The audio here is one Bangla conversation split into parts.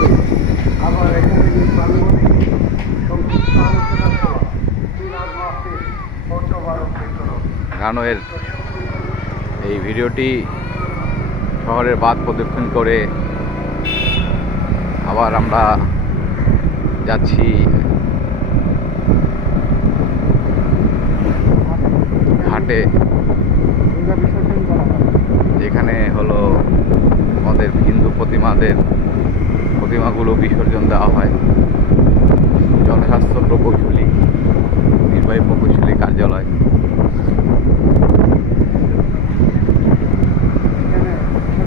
করে আবার এখানে যে প্রাণমন্ত্রী সংক্ষিপ্ত আলোচনা সহ মিলাদ মাহফিল ও তবারক বিতরণ। রানোয়ের এই ভিডিওটি শহরের বাঁধ প্রদক্ষিণ করে আবার আমরা যাচ্ছি ঘাটে, যেখানে হলো আমাদের হিন্দু প্রতিমাগুলো বিসর্জন দেওয়া হয়। জনস্বাস্থ্য প্রকৌশলী, নির্বাহী প্রকৌশলী কার্যালয়।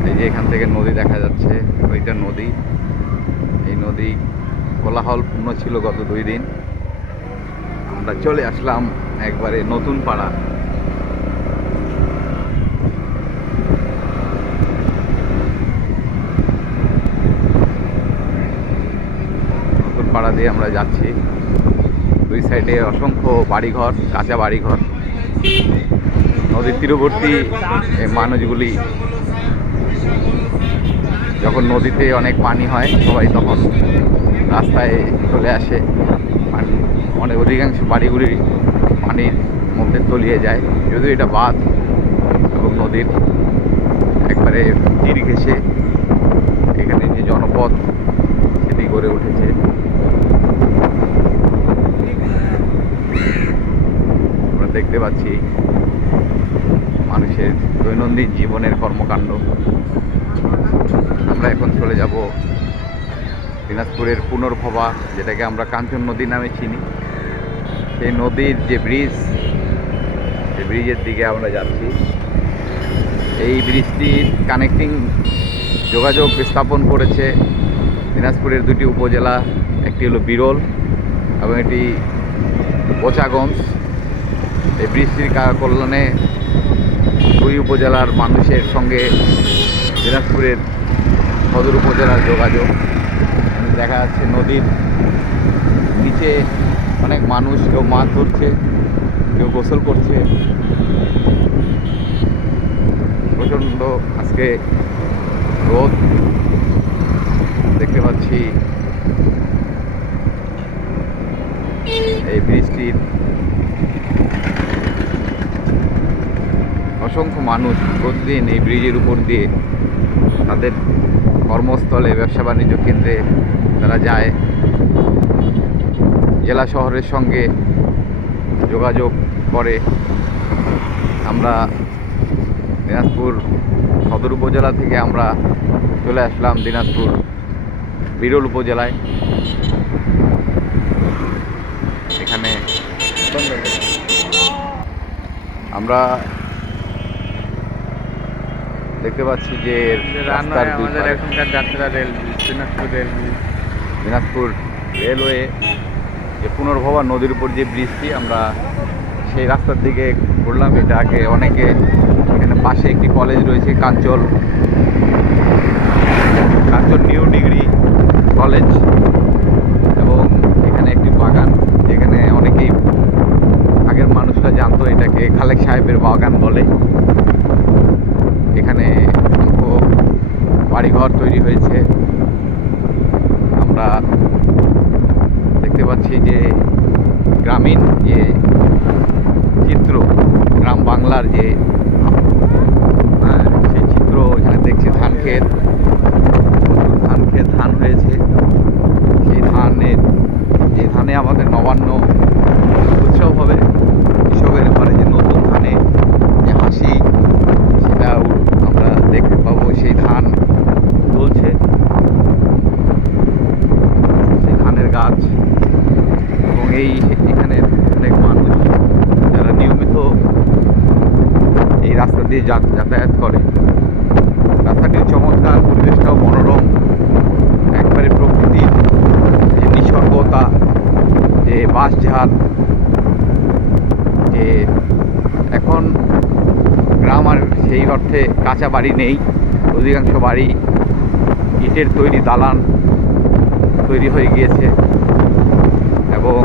এই যে এখান থেকে নদী দেখা যাচ্ছে, ওইটা নদী। এই নদী কোলাহলপূর্ণ ছিল গত 2 দিন। আমরা চলে আসলাম একবারে নতুন পাড়া। নতুন পাড়া দিয়ে আমরা যাচ্ছি। 2 সাইডে অসংখ্য বাড়িঘর, কাঁচা বাড়িঘর। নদীর তীরবর্তী মানুষগুলি যখন নদীতে অনেক পানি হয়, সবাই তখন রাস্তায় চলে আসে। অনেক অধিকাংশ বাড়িগুলি পানির মধ্যে তলিয়ে যায়, যদিও এটা বাঁধ এবং নদীর একবারে তীর ঘেঁষে এখানে যে জনপদ সেটি গড়ে উঠেছে। আমরা দেখতে পাচ্ছি মানুষের দৈনন্দিন জীবনের কর্মকাণ্ড। আমরা এখন চলে যাব দিনাজপুরের পুনর্ভবা, যেটাকে আমরা কাঞ্চন নদী নামে চিনি। সেই নদীর যে ব্রিজ, সেই ব্রিজের দিকে আমরা যাচ্ছি। এই ব্রিজটির কানেক্টিং যোগাযোগ স্থাপন করেছে দিনাজপুরের 2টি উপজেলা, একটি হলো বিরল এবং এটি বোচাগঞ্জ। এই ব্রিজটির কল্যাণে 2 উপজেলার মানুষের সঙ্গে দিনাজপুরের সদর উপজেলার যোগাযোগ। দেখা যাচ্ছে নদীর নিচে অনেক মানুষ, কেউ মাছ ধরছে, কেউ গোসল করছে। প্রচণ্ড আজকে রোদ দেখতে পাচ্ছি। এই বৃষ্টির অসংখ্য মানুষ প্রতিদিন এই ব্রিজের উপর দিয়ে তাদের কর্মস্থলে, ব্যবসা বাণিজ্য কেন্দ্রে তারা যায়। জেলা শহরের সঙ্গে যোগাযোগ করে। আমরা দিনাজপুর সদর উপজেলা থেকে আমরা চলে আসলাম দিনাজপুর বিরল উপজেলায়। এখানে আমরা দেখতে পাচ্ছি যে এখনকার যাত্রা রেল, দিনাজপুর রেলওয়ে যে পুনর্ভবা নদীর উপর যে ব্রিজটি, আমরা সেই রাস্তার দিকে ঘুরলাম। এটাকে অনেকে, এখানে পাশে একটি কলেজ রয়েছে, কাঞ্চন নিউ ডিগ্রি কলেজ, এবং এখানে একটি বাগান, যেখানে অনেকেই আগের মানুষরা জানতো এটাকে খালেক সাহেবের বাগান বলে। এখানে বাড়িঘর তৈরি হয়েছে। আমরা দেখতে পাচ্ছি যে গ্রামীণ যে চিত্র, গ্রাম বাংলার যে সেই চিত্র এখানে দেখছি। ধান ক্ষেত ধান হয়েছে। সেই ধানে আমাদের নবান্ন উৎসব হবে। কৃষকের ঘরে যে নতুন ধানে যে হাসি, সেটা আমরা দেখতে পাবো। সেই ধান তুলছে, সেই ধানের গাছ। এবং এখানে অনেক মানুষ যারা নিয়মিত এই রাস্তা দিয়ে যাতায়াত করে। রাস্তাটির চমৎকার, পরিবেশটাও মনোরম। একবারে প্রকৃতির যে নিসর্গতা, যে বাঁশঝাড়, যে এখন গ্রাম আর সেই অর্থে কাঁচা বাড়ি নেই। অধিকাংশ বাড়ি ইটের তৈরি দালান তৈরি হয়ে গিয়েছে। এবং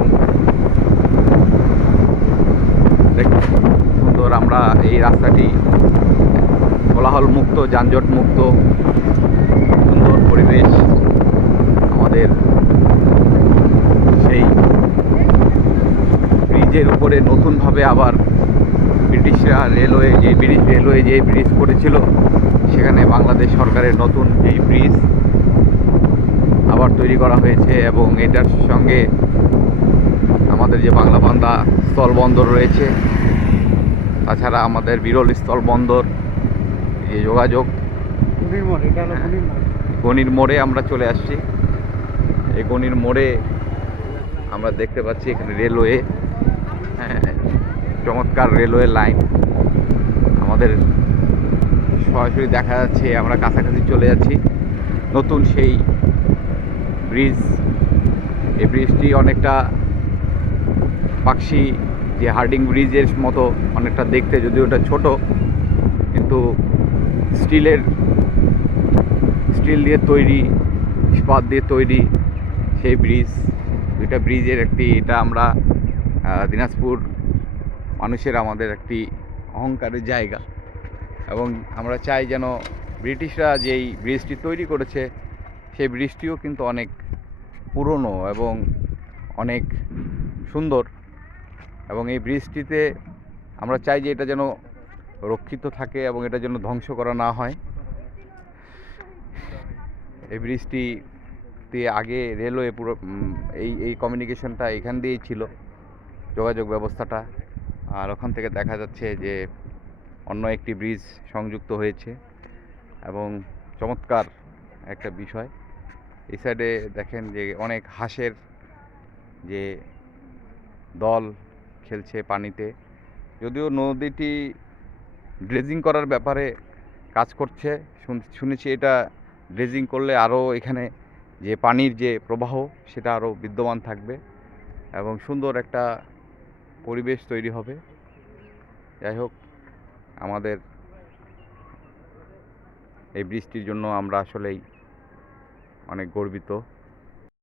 সুন্দর, আমরা এই রাস্তাটি কোলাহল মুক্ত, যানজট মুক্ত, সুন্দর পরিবেশ। নতুনভাবে আবার ব্রিটিশরা রেলওয়ে যে ব্রিজ করেছিল, সেখানে বাংলাদেশ সরকারের নতুন যেই ব্রিজ আবার তৈরি করা হয়েছে, এবং এটার সঙ্গে আমাদের যে বাংলাবান্ধা স্থলবন্দর রয়েছে, তাছাড়া আমাদের বিরল স্থলবন্দর যে যোগাযোগ, গণির মোড়ে আমরা চলে আসছি। এই গণির মোড়ে আমরা দেখতে পাচ্ছি এখানে রেলওয়ে, হ্যাঁ, চমৎকার রেলওয়ে লাইন আমাদের সরাসরি দেখা যাচ্ছে। আমরা কাছাকাছি চলে যাচ্ছি নতুন সেই ব্রিজ। এই ব্রিজটি অনেকটা পাকশি যে হার্ডিং ব্রিজের মতো অনেকটা দেখতে, যদিও ওটা ছোট, কিন্তু স্টিল দিয়ে তৈরি, ইস্পাত দিয়ে তৈরি সেই ব্রিজ। দুইটা ব্রিজের এটা আমরা দিনাজপুর মানুষের আমাদের একটি অহংকারের জায়গা, এবং আমরা চাই যেন ব্রিটিশরা যেই ব্রিজটি তৈরি করেছে সেই ব্রিজটিও কিন্তু অনেক পুরনো এবং অনেক সুন্দর, এবং এই ব্রিজটিতে আমরা চাই যে এটা যেন রক্ষিত থাকে এবং এটা যেন ধ্বংস করা না হয়। এই ব্রিজটিতে আগে রেলওয়ে পুরো এই কমিউনিকেশনটা এখান দিয়েই ছিল, যোগাযোগ ব্যবস্থাটা, আর ওখান থেকে দেখা যাচ্ছে যে অন্য একটি ব্রিজ সংযুক্ত হয়েছে, এবং চমৎকার একটা বিষয়। এই সাইডে দেখেন যে অনেক হাঁসের যে দল খেলছে পানিতে, যদিও নদীটি ড্রেজিং করার ব্যাপারে কাজ করছে। শুনেছি এটা ড্রেজিং করলে আরও এখানে যে পানির যে প্রবাহ সেটা আরও বিদ্যমান থাকবে এবং সুন্দর একটা পরিবেশ তৈরি হবে। যাই হোক, আমাদের এই বৃষ্টির জন্য আমরা আসলেই অনেক গর্বিত।